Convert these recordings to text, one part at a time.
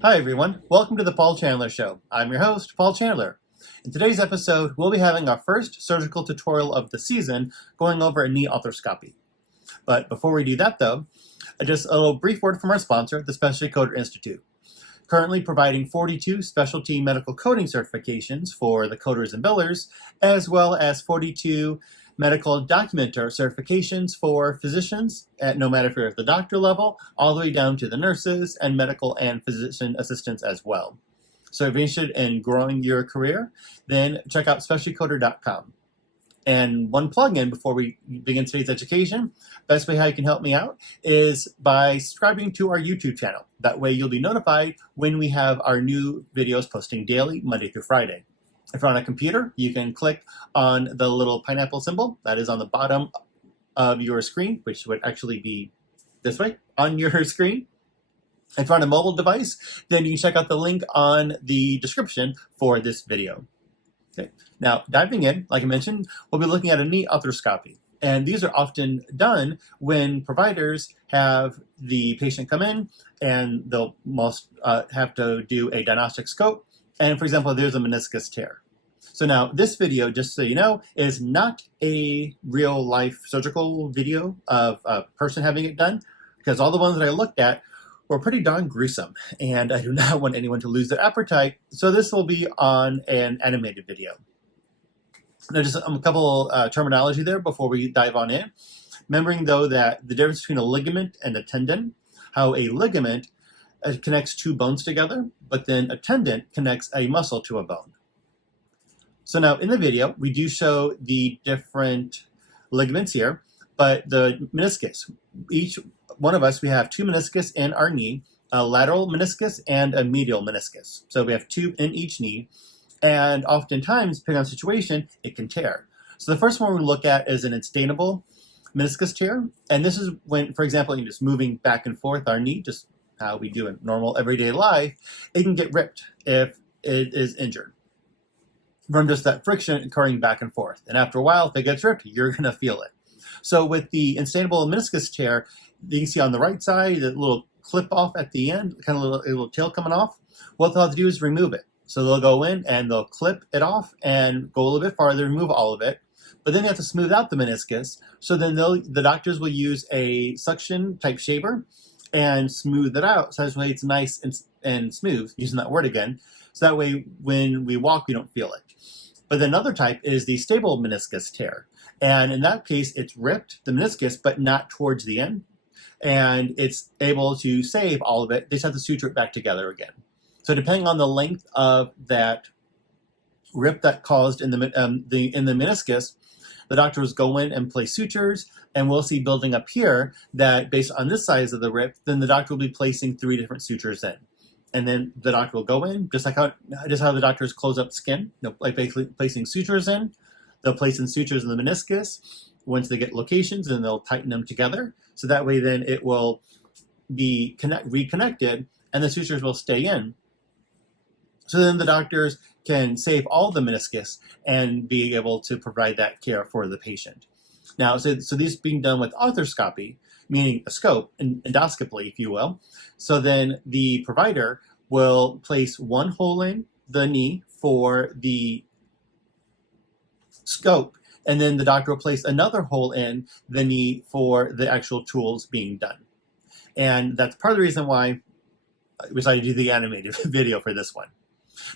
Hi everyone, welcome to the Paul Chandler Show. I'm your host, Paul Chandler. In today's episode, we'll be having our first surgical tutorial of the season going over a knee arthroscopy. But before we do that though, just a little brief word from our sponsor, the Specialty Coder Institute. Currently providing 42 specialty medical coding certifications for the coders and billers, as well as 42 medical documenter certifications for physicians, at no matter if you're at the doctor level, all the way down to the nurses and medical and physician assistants as well. So if you're interested in growing your career, then check out specialtycoder.com. And one plug-in before we begin today's education, best way how you can help me out is by subscribing to our YouTube channel. That way you'll be notified when we have our new videos posting daily, Monday through Friday. If you're on a computer, you can click on the little pineapple symbol that is on the bottom of your screen, which would actually be this way on your screen. If you're on a mobile device, then you can check out the link on the description for this video. Okay. Now, diving in, like I mentioned, we'll be looking at a knee arthroscopy. And these are often done when providers have the patient come in and they'll most have to do a diagnostic scope. And for example, there's a meniscus tear. So now this video, just so you know, is not a real life surgical video of a person having it done, because all the ones that I looked at were pretty darn gruesome, and I do not want anyone to lose their appetite, so this will be on an animated video. Now just a couple terminology there before we dive on in. Remembering though that the difference between a ligament and a tendon, how a ligament connects two bones together, but then a tendon connects a muscle to a bone. So now in the video, we do show the different ligaments here, but the meniscus, each one of us, we have two meniscus in our knee, a lateral meniscus and a medial meniscus. So we have two in each knee, and oftentimes, depending on the situation, it can tear. So the first one we look at is an instainable meniscus tear, and this is when, for example, you're just moving back and forth our knee, just how we do in normal everyday life, it can get ripped if it is injured from just that friction occurring back and forth. And after a while, if it gets ripped, you're going to feel it. So with the instainable meniscus tear, you can see on the right side, the little clip off at the end, kind of a little tail coming off. What they'll have to do is remove it. So they'll go in and they'll clip it off and go a little bit farther, remove all of it. But then they have to smooth out the meniscus. So then the doctors will use a suction type shaver and smooth it out. So that way it's nice and smooth, using that word again. So that way when we walk, we don't feel it. But then another type is the stable meniscus tear. And in that case, it's ripped, the meniscus, but not towards the end. And it's able to save all of it. They just have to suture it back together again. So depending on the length of that rip that caused in the meniscus, the doctors go in and place sutures, and we'll see building up here that based on this size of the rip, then the doctor will be placing 3 different sutures in. And then the doctor will go in, just how the doctors close up skin, like basically placing sutures in. They'll place in sutures in the meniscus. Once they get locations, and they'll tighten them together. So that way then it will be reconnected, and the sutures will stay in. So then the doctors can save all the meniscus and be able to provide that care for the patient. Now, so these being done with arthroscopy, meaning a scope, endoscopy, if you will. So then the provider will place one hole in the knee for the scope, and then the doctor will place another hole in the knee for the actual tools being done. And that's part of the reason why we decided to do the animated video for this one.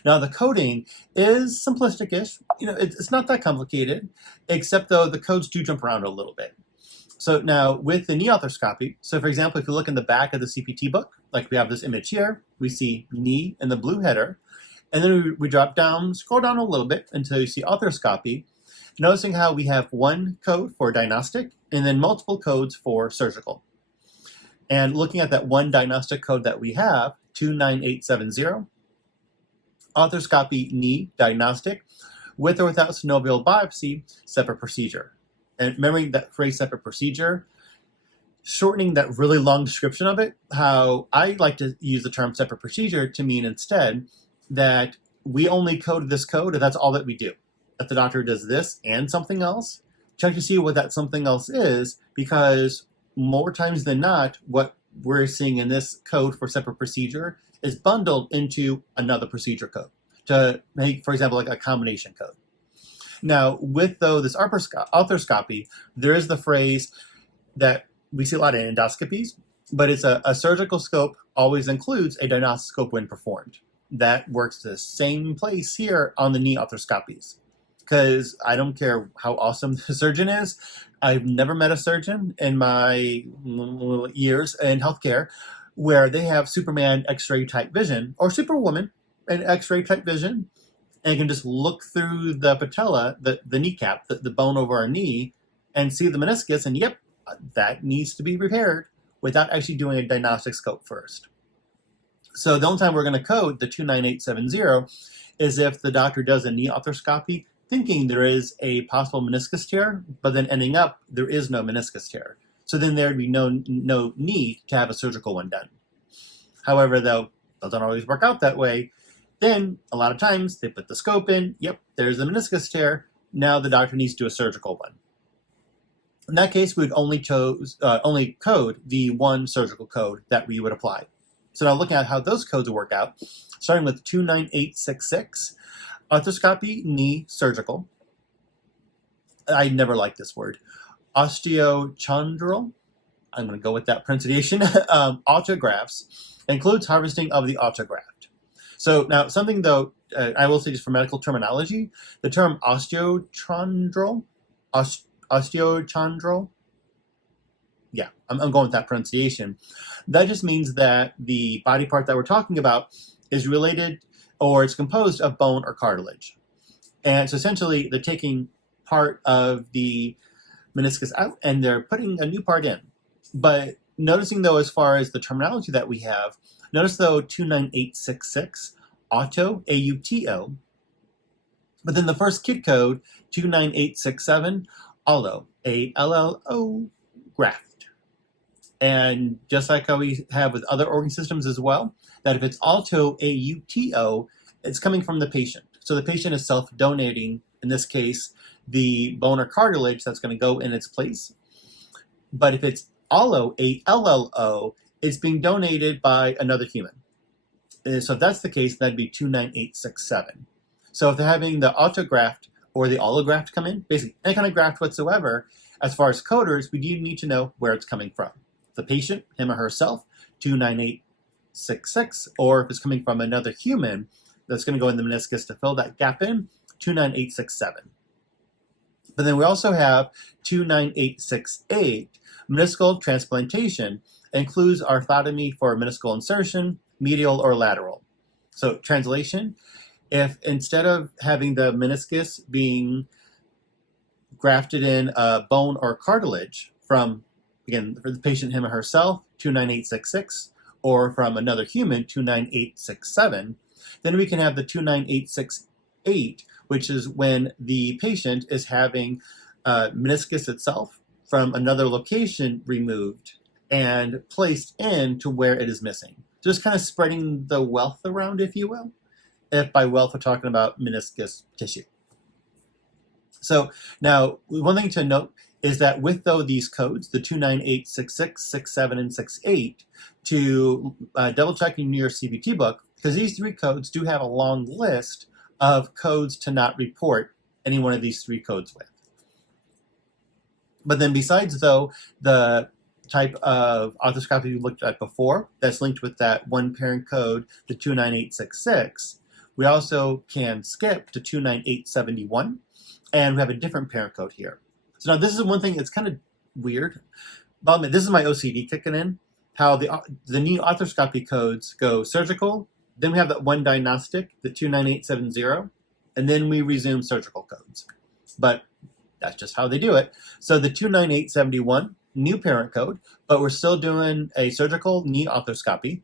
Now the coding is simplistic-ish. It's not that complicated, except though the codes do jump around a little bit. So now with the knee arthroscopy, so for example, if you look in the back of the CPT book, like we have this image here, we see knee in the blue header, and then we drop down, scroll down a little bit until you see arthroscopy, noticing how we have one code for diagnostic and then multiple codes for surgical. And looking at that one diagnostic code that we have, 29870, arthroscopy knee diagnostic, with or without synovial biopsy, separate procedure. And remembering that phrase separate procedure, shortening that really long description of it, how I like to use the term separate procedure to mean instead that we only code this code and that's all that we do. If the doctor does this and something else, check to see what that something else is, because more times than not, what we're seeing in this code for separate procedure is bundled into another procedure code to make, for example, like a combination code. Now, with this arthroscopy, there is the phrase that we see a lot in endoscopies, but it's a surgical scope always includes a diagnostic when performed. That works the same place here on the knee arthroscopies. Because I don't care how awesome the surgeon is, I've never met a surgeon in my years in healthcare where they have Superman X-ray type vision or Superwoman and X-ray type vision and can just look through the patella, the kneecap, the bone over our knee, and see the meniscus, and yep, that needs to be repaired without actually doing a diagnostic scope first. So the only time we're going to code the 29870 is if the doctor does a knee arthroscopy thinking there is a possible meniscus tear, but then ending up there is no meniscus tear. So then there'd be no need to have a surgical one done. However, though, it doesn't always work out that way. Then a lot of times they put the scope in, yep, there's the meniscus tear. Now the doctor needs to do a surgical one. In that case, we would only code the one surgical code that we would apply. So now looking at how those codes would work out, starting with 29866, arthroscopy, knee, surgical. I never liked this word. Osteochondral, I'm going to go with that pronunciation. Autografts includes harvesting of the autograft. So now something though, I will say just for medical terminology, the term osteochondral, yeah, I'm going with that pronunciation. That just means that the body part that we're talking about is related or it's composed of bone or cartilage. And so essentially they're taking part of the meniscus out and they're putting a new part in. But noticing though, as far as the terminology that we have, notice though 29866, auto, A-U-T-O, but then the first kit code, 29867, allo, A-L-L-O, graft. And just like how we have with other organ systems as well, that if it's auto, A-U-T-O, it's coming from the patient. So the patient is self-donating, in this case, the bone or cartilage that's going to go in its place. But if it's allo, A-L-L-O, it's being donated by another human. So if that's the case, that'd be 29867. So if they're having the autograft or the allograft come in, basically any kind of graft whatsoever, as far as coders, we do need to know where it's coming from. The patient, him or herself, 29866, or if it's coming from another human that's going to go in the meniscus to fill that gap in, 29867. But then we also have 29868, meniscal transplantation. It includes arthrotomy for meniscal insertion, medial or lateral. So translation, if instead of having the meniscus being grafted in bone or cartilage from, again, for the patient, him or herself, 29866, or from another human, 29867, then we can have the 29868, which is when the patient is having meniscus itself from another location removed and placed in to where it is missing. Just kind of spreading the wealth around, if you will. If by wealth we're talking about meniscus tissue. So now, one thing to note is that with these codes, the 29866, 67, and 68, to double check in your CPT book, because these three codes do have a long list of codes to not report any one of these three codes with. But then besides though, the type of arthroscopy we looked at before, that's linked with that one parent code, the 29866, we also can skip to 29871, and we have a different parent code here. So now this is one thing that's kind of weird. But this is my OCD kicking in, how the new arthroscopy codes go surgical, then we have that one diagnostic, the 29870, and then we resume surgical codes. But that's just how they do it. So the 29871, new parent code, but we're still doing a surgical knee arthroscopy.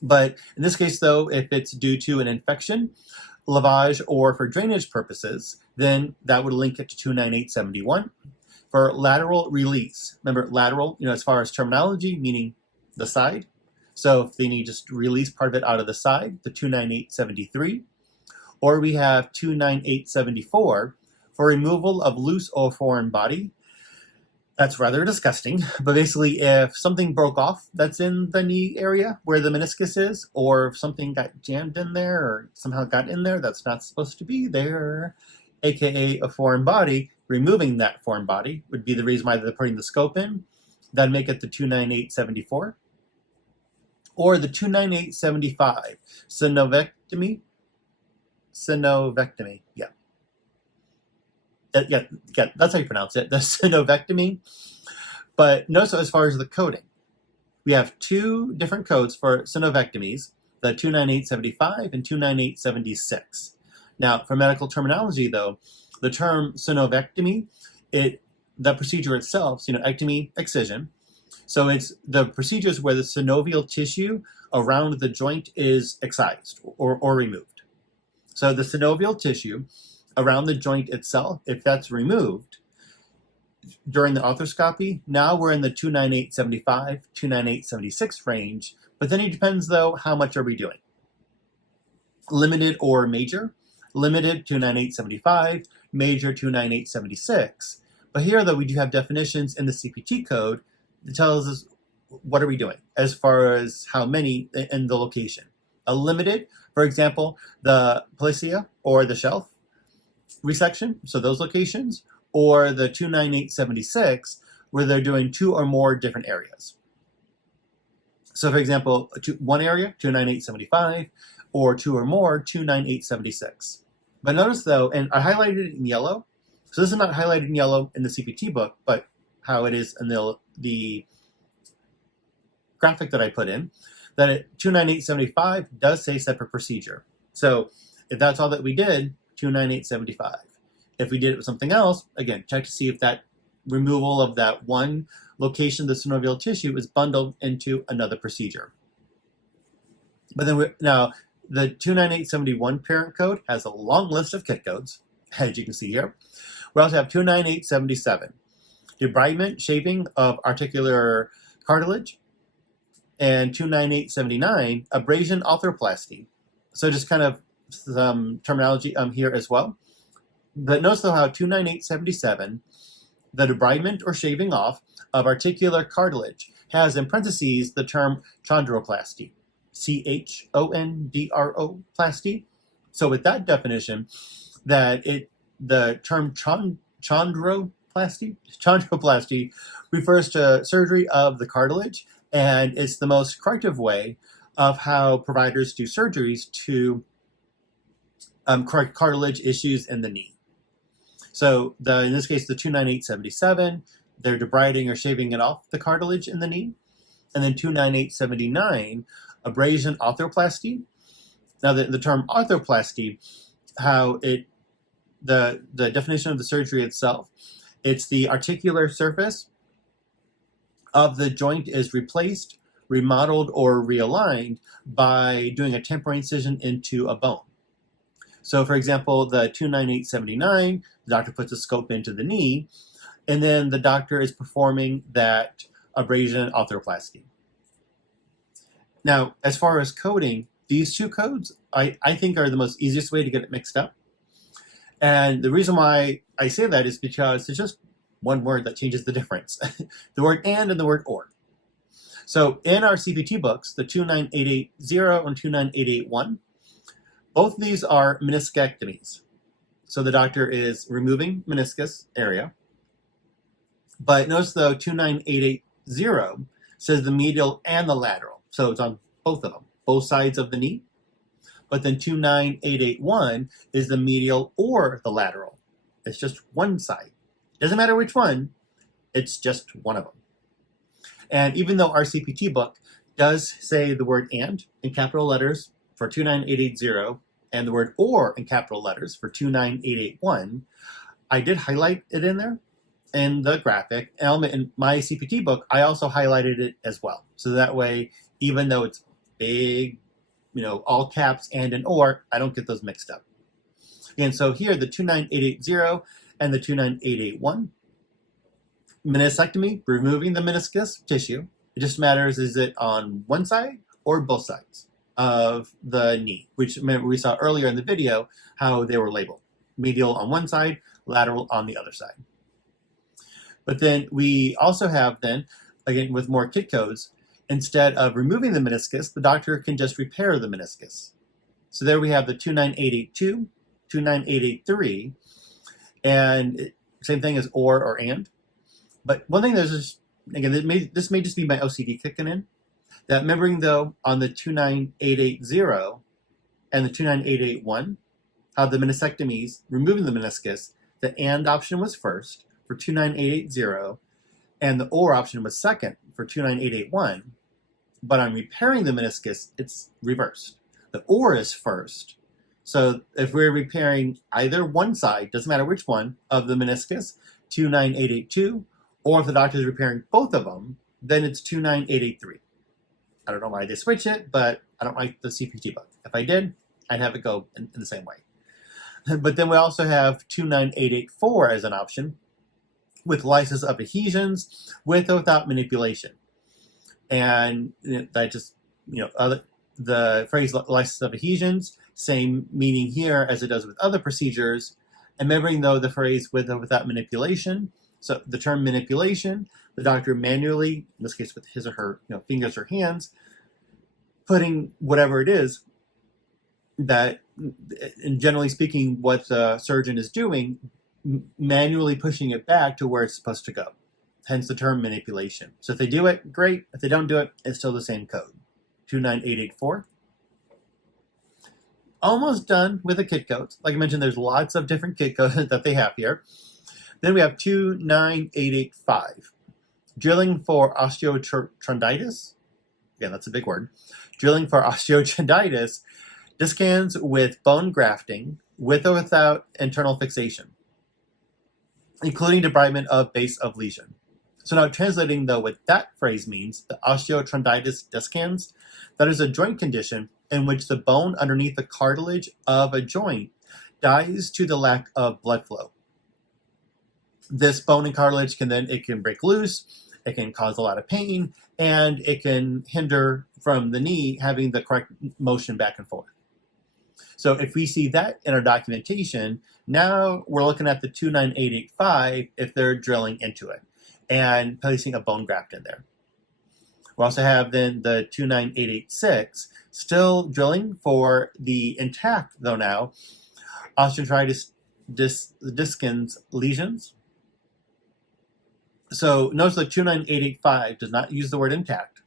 But in this case, though, if it's due to an infection, lavage, or for drainage purposes, then that would link it to 29871. For lateral release, remember lateral, as far as terminology, meaning the side. So if they need just release part of it out of the side, the 29873. Or we have 29874 for removal of loose or foreign body. That's rather disgusting, but basically if something broke off that's in the knee area where the meniscus is, or if something got jammed in there or somehow got in there that's not supposed to be there, aka a foreign body, removing that foreign body would be the reason why they're putting the scope in. That'd make it the 29874. Or the 29875, synovectomy. Synovectomy, yeah. Yeah, that's how you pronounce it, the synovectomy. But notice as far as the coding, we have two different codes for synovectomies, the 29875 and 29876. Now, for medical terminology, though, the term synovectomy, the procedure itself, ectomy, excision. So it's the procedures where the synovial tissue around the joint is excised or removed. So the synovial tissue around the joint itself, if that's removed during the arthroscopy, now we're in the 29875, 29876 range, but then it depends though, how much are we doing? Limited or major? Limited 29875, major 29876. But here though, we do have definitions in the CPT code that tells us what are we doing as far as how many and the location. A limited, for example, the pollicia or the shelf resection, so those locations, or the 29876, where they're doing two or more different areas. So for example, one area, 29875, or two or more, 29876. But notice though, and I highlighted it in yellow, so this is not highlighted in yellow in the CPT book, but how it is in the graphic that I put in, that at 29875 does say separate procedure. So if that's all that we did, 29875. If we did it with something else, again, check to see if that removal of that one location of the synovial tissue is bundled into another procedure. But then now, the 29871 parent code has a long list of kit codes, as you can see here. We also have 29877, debridement, shaving of articular cartilage, and 29879, abrasion arthroplasty. So just kind of some terminology here as well. But notice though how 29877, the debridement or shaving off of articular cartilage, has in parentheses the term chondroplasty, chondro plasty. So with that definition, that the term chondroplasty refers to surgery of the cartilage, and it's the most corrective way of how providers do surgeries to correct cartilage issues in the knee. So in this case, the 29877, they're debriding or shaving it off the cartilage in the knee. And then 29879, abrasion arthroplasty. Now the term arthroplasty, how the definition of the surgery itself, it's the articular surface of the joint is replaced, remodeled, or realigned by doing a temporary incision into a bone. So for example, the 29879, the doctor puts a scope into the knee, and then the doctor is performing that abrasion arthroplasty. Now, as far as coding, these two codes, I think are the most easiest way to get it mixed up. And the reason why I say that is because it's just one word that changes the difference. The word and the word or. So in our CPT books, the 29880 and 29881, both of these are meniscectomies. So the doctor is removing meniscus area. But notice though, 29880 says the medial and the lateral. So it's on both of them, both sides of the knee. But then 29881 is the medial or the lateral. It's just one side. Doesn't matter which one, it's just one of them. And even though our CPT book does say the word and in capital letters for 29880 and the word or in capital letters for 29881, I did highlight it in there in the graphic. And in my CPT book, I also highlighted it as well. So that way, even though it's big, all caps and an or, I don't get those mixed up. And so here, the 29880 and the 29881, meniscectomy, removing the meniscus tissue. It just matters, is it on one side or both sides of the knee, which we saw earlier in the video how they were labeled. Medial on one side, lateral on the other side. But then we also have then, again, with more kit codes, instead of removing the meniscus, the doctor can just repair the meniscus. So there we have the 29882, 29883, and same thing as or and. But one thing there's just, again, this may just be my OCD kicking in, that remembering though on the 29880 and the 29881, how the meniscectomies, removing the meniscus, the and option was first for 29880, and the or option was second for 29881. But on repairing the meniscus, it's reversed. The or is first. So if we're repairing either one side, doesn't matter which one, of the meniscus, 29882, or if the doctor is repairing both of them, then it's 29883. I don't know why they switch it, but I don't like the CPT book. If I did, I'd have it go in the same way. But then we also have 29884 as an option, with lysis of adhesions, with or without manipulation. And that just, the phrase lysis of adhesions, same meaning here as it does with other procedures. And remembering, though, the phrase with or without manipulation. So the term manipulation, the doctor manually, in this case with his or her fingers or hands, putting whatever it is that, and generally speaking, what the surgeon is doing, manually pushing it back to where it's supposed to go. Hence the term manipulation. So if they do it, great. If they don't do it, it's still the same code. 29884. Almost done with the kit codes. Like I mentioned, there's lots of different kit codes that they have here. Then we have 29885. Drilling for osteochondritis. Again, that's a big word. Drilling for osteochondritis. Discans with bone grafting, with or without internal fixation, including debridement of base of lesion. So now translating, though, what that phrase means, the osteochondritis discans, that is a joint condition in which the bone underneath the cartilage of a joint dies to the lack of blood flow. This bone and cartilage can break loose, it can cause a lot of pain, and it can hinder from the knee having the correct motion back and forth. So if we see that in our documentation, now we're looking at the 29885 if they're drilling into it and placing a bone graft in there. We also have then the 29886, still drilling for the intact, though now, osteoarthritis discans lesions. So notice that 29885 does not use the word intact.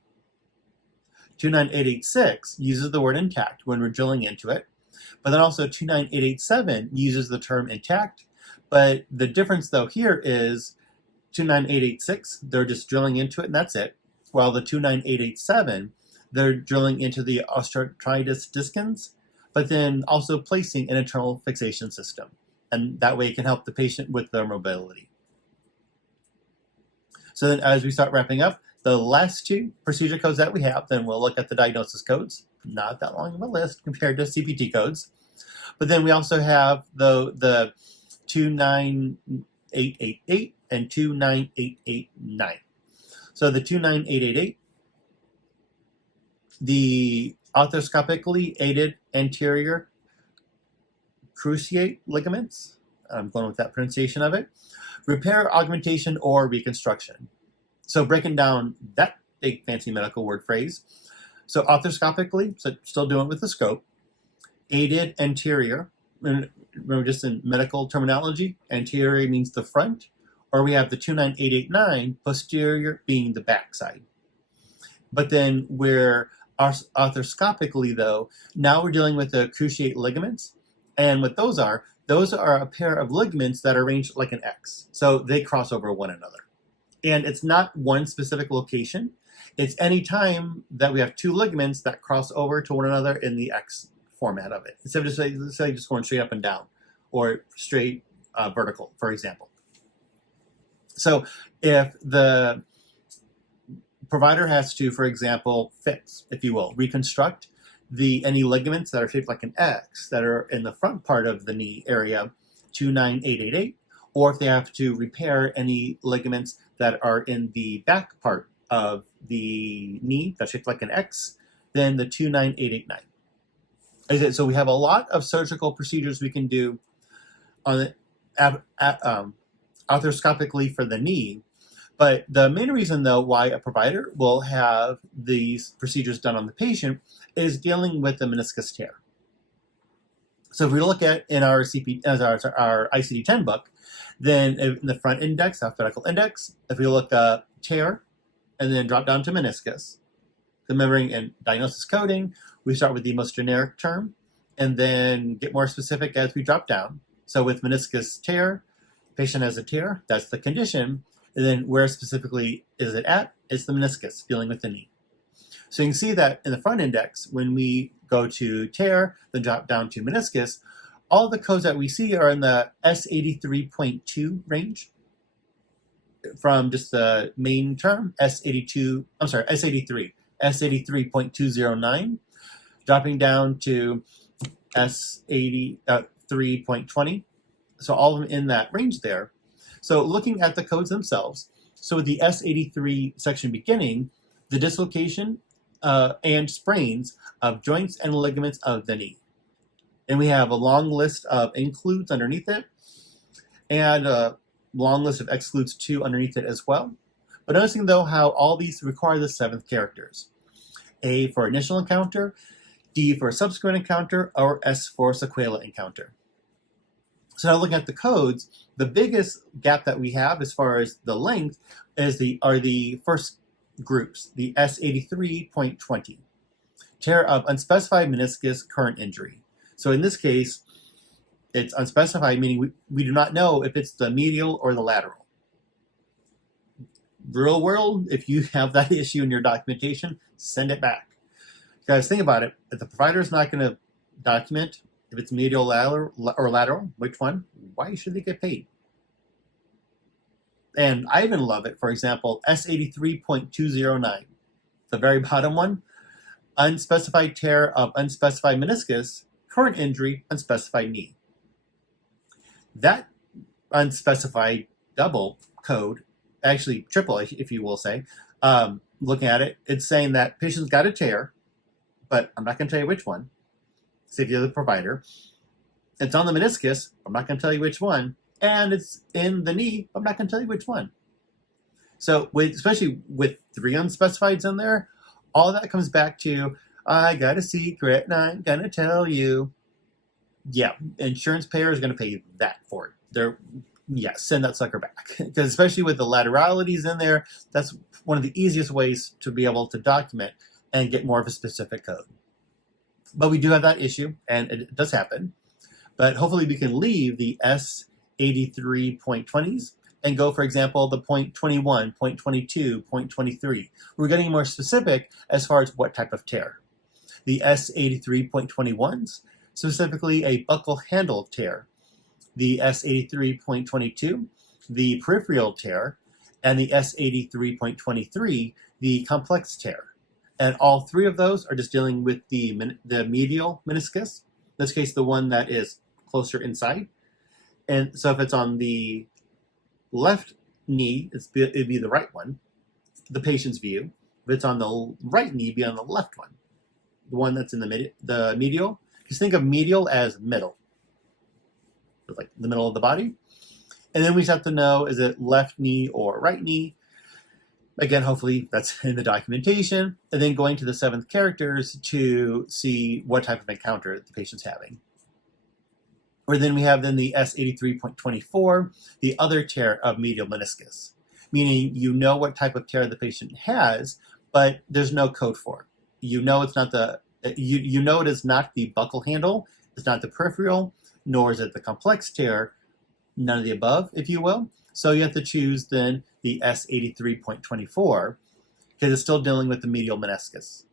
29886 uses the word intact when we're drilling into it. But then also 29887 uses the term intact. But the difference, though, here is 29886, they're just drilling into it and that's it. While the 29887, they're drilling into the osteoarthritis discans, but then also placing an internal fixation system. And that way it can help the patient with their mobility. So then as we start wrapping up, the last two procedure codes that we have, then we'll look at the diagnosis codes. Not that long of a list compared to CPT codes. But then we also have the 29888 and 29889. So the 29888, the arthroscopically aided anterior cruciate ligaments, I'm going with that pronunciation of it, repair, augmentation, or reconstruction. So breaking down that big fancy medical word phrase, so arthroscopically, so still doing it with the scope, aided anterior, remember just in medical terminology, anterior means the front, or we have the 29889, posterior being the backside. But then we're arthroscopically, though, now we're dealing with the cruciate ligaments, and what those are a pair of ligaments that are arranged like an X, so they cross over one another. And it's not one specific location. It's any time that we have two ligaments that cross over to one another in the X format of it, instead of just going straight up and down or straight vertical, for example. So if the provider has to, for example, fix, if you will, reconstruct any ligaments that are shaped like an X that are in the front part of the knee area, 29888, or if they have to repair any ligaments that are in the back part of the knee that's shaped like an X, then the 29889. So we have a lot of surgical procedures we can do on arthroscopically for the knee, But the main reason, though, why a provider will have these procedures done on the patient is dealing with the meniscus tear. So if we look at in our our ICD-10 book, then in the front index, alphabetical index, if we look up tear and then drop down to meniscus, remembering in diagnosis coding, we start with the most generic term and then get more specific as we drop down. So with meniscus tear, patient has a tear, that's the condition. And then where specifically is it at? It's the meniscus, dealing with the knee. So you can see that in the front index, when we go to tear, then drop down to meniscus, all the codes that we see are in the S83.2 range from just the main term, S83, S83.209, dropping down to S83.20. So all of them in that range there. So looking at the codes themselves, so with the S83 section beginning, the dislocation and sprains of joints and ligaments of the knee. And we have a long list of includes underneath it and a long list of excludes too underneath it as well. But noticing though how all these require the 7th characters. A for initial encounter, D for subsequent encounter, or S for sequela encounter. So now looking at the codes, the biggest gap that we have as far as the length are the first groups, the S83.20, tear of unspecified meniscus current injury. So in this case, it's unspecified, meaning we do not know if it's the medial or the lateral. Real world, if you have that issue in your documentation, send it back. Guys, think about it. If the provider is not going to document if it's medial or lateral, which one? Why should they get paid? And I even love it, for example, S83.209, the very bottom one, unspecified tear of unspecified meniscus, current injury, unspecified knee. That unspecified double code, actually triple, if you will say, looking at it, it's saying that patient's got a tear, but I'm not going to tell you which one. Say if you're the provider, it's on the meniscus, I'm not going to tell you which one, and it's in the knee, I'm not going to tell you which one. So especially with 3 unspecifieds in there, all that comes back to, I got a secret and I'm going to tell you. Yeah, insurance payer is going to pay you that for it. Send that sucker back. Because especially with the lateralities in there, that's one of the easiest ways to be able to document and get more of a specific code. But we do have that issue, and it does happen. But hopefully we can leave the S83.20s and go, for example, the .21, .22, .23. We're getting more specific as far as what type of tear. The S83.21s, specifically a buccal handle tear. The S83.22, the peripheral tear, and the S83.23, the complex tear. And all 3 of those are just dealing with the medial meniscus, in this case the one that is closer inside. And so if it's on the left knee, it'd be the right one, the patient's view. If it's on the right knee, it'd be on the left one, the one that's in the medial. Just think of medial as middle, like the middle of the body. And then we just have to know, is it left knee or right knee? Again, hopefully that's in the documentation. And then going to the 7th characters to see what type of encounter the patient's having. Or then we have the S83.24, the other tear of medial meniscus, meaning you know what type of tear the patient has, but there's no code for it. You know it's not you know it is not the buccal handle, it's not the peripheral, nor is it the complex tear, none of the above, if you will. So you have to choose then the S83.24 because it's still dealing with the medial meniscus.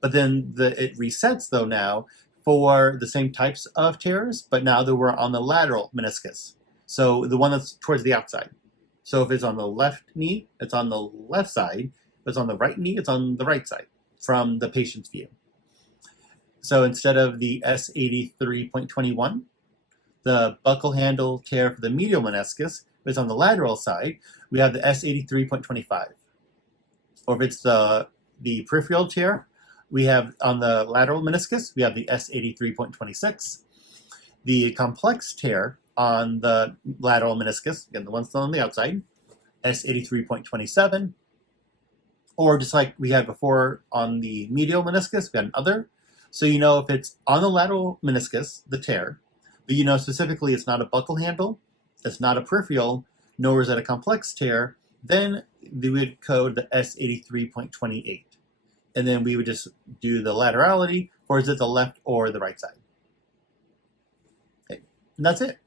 But then it resets though now for the same types of tears, but now that we're on the lateral meniscus. So the one that's towards the outside. So if it's on the left knee, it's on the left side. If it's on the right knee, it's on the right side from the patient's view. So instead of the S83.21, the buccal handle tear for the medial meniscus, if it's on the lateral side, we have the S83.25. Or if it's the peripheral tear, we have on the lateral meniscus, we have the S83.26. The complex tear on the lateral meniscus, again, the one still on the outside, S83.27, or just like we had before on the medial meniscus, we had an other. So you know if it's on the lateral meniscus, the tear, but you know specifically it's not a buccal handle, it's not a peripheral, nor is it a complex tear, then we would code the S83.28. And then we would just do the laterality, or is it the left or the right side? Okay. And that's it.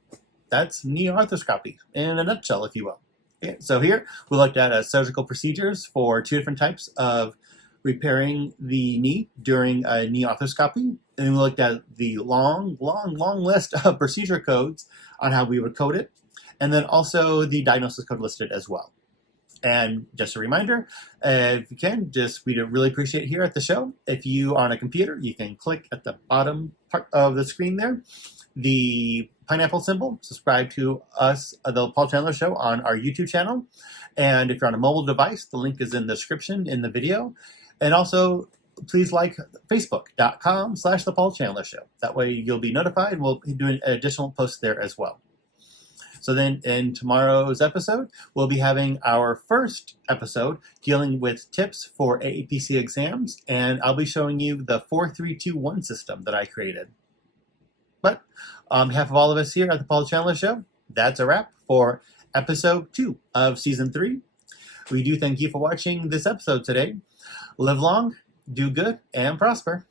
That's knee arthroscopy in a nutshell, if you will. Okay. So here we looked at surgical procedures for 2 different types of repairing the knee during a knee arthroscopy. And we looked at the long list of procedure codes on how we would code it. And then also the diagnosis code listed as well. And just a reminder, if you can, we'd really appreciate here at the show, if you are on a computer, you can click at the bottom part of the screen there, the pineapple symbol, subscribe to us, the Paul Chandler Show, on our YouTube channel. And if you're on a mobile device, the link is in the description in the video. And also, please like facebook.com/the Paul Chandler Show. That way you'll be notified. We'll be doing additional posts there as well. So then in tomorrow's episode, we'll be having our first episode dealing with tips for AAPC exams, and I'll be showing you the 4-3-2-1 system that I created. But on behalf of all of us here at the Paul Chandler Show, that's a wrap for episode 2 of season 3. We do thank you for watching this episode today. Live long, do good, and prosper.